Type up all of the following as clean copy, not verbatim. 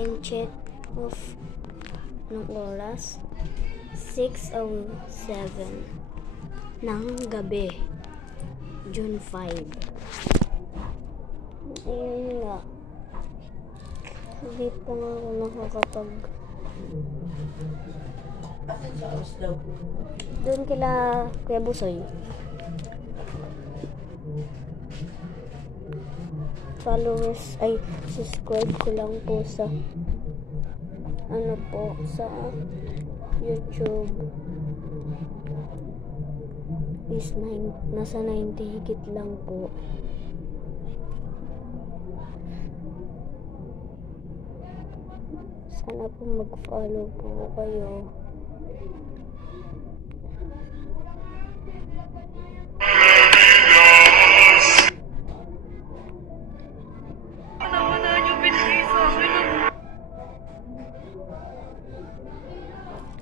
time check of ng oras 6:07 ng gabi, June 5. Ayun nga, hindi pa nga ako nakakapag doon kila Kuya Busoy. Followers ay subscribe ko lang po sa sa YouTube is nasa 90 higit lang po. Sana po mag-follow po kayo.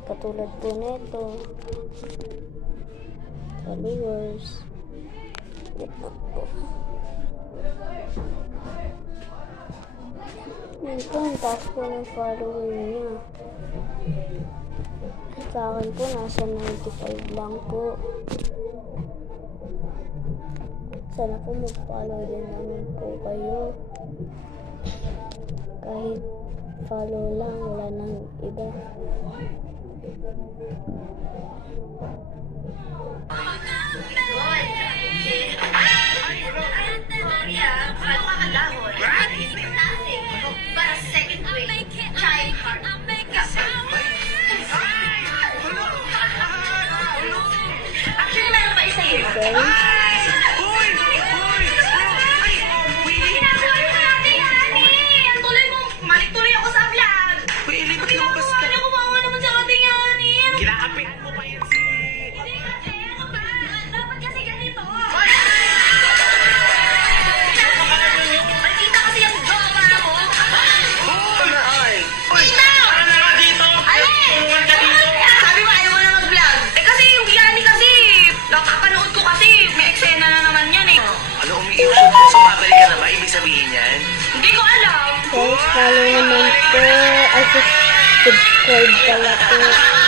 Katulad po nito, followers. Ito, ang taas po ng follower niya. Sa akin po, nasa 95 lang po. Sana po mag-follow din naman po kayo. Kahit follow lang, wala nang iba. Actually, meron pa isa yun. Tuloy ako sa vlog. Uy, ilipat mo ba sa... Kumawa naman sa ating yani. Kinakapihan mo pa yan si... Hindi kasi, dapat kasi ganito. Nakita kasi yung jowa mo. Uy! Uy! Tita! Para na ka dito! Alin? Tulungan ka dito! Sabi mo ayaw mo na mag-vlog. Eh kasi yung yani kasi, nakapanood ko kasi, may eksena na naman yan eh. Ano, umiiwas mo? Sumabali ka na ba? Ibig sabihin yan? Hindi ko alam. Guys, follow naman po. Ay, subscribe pala po.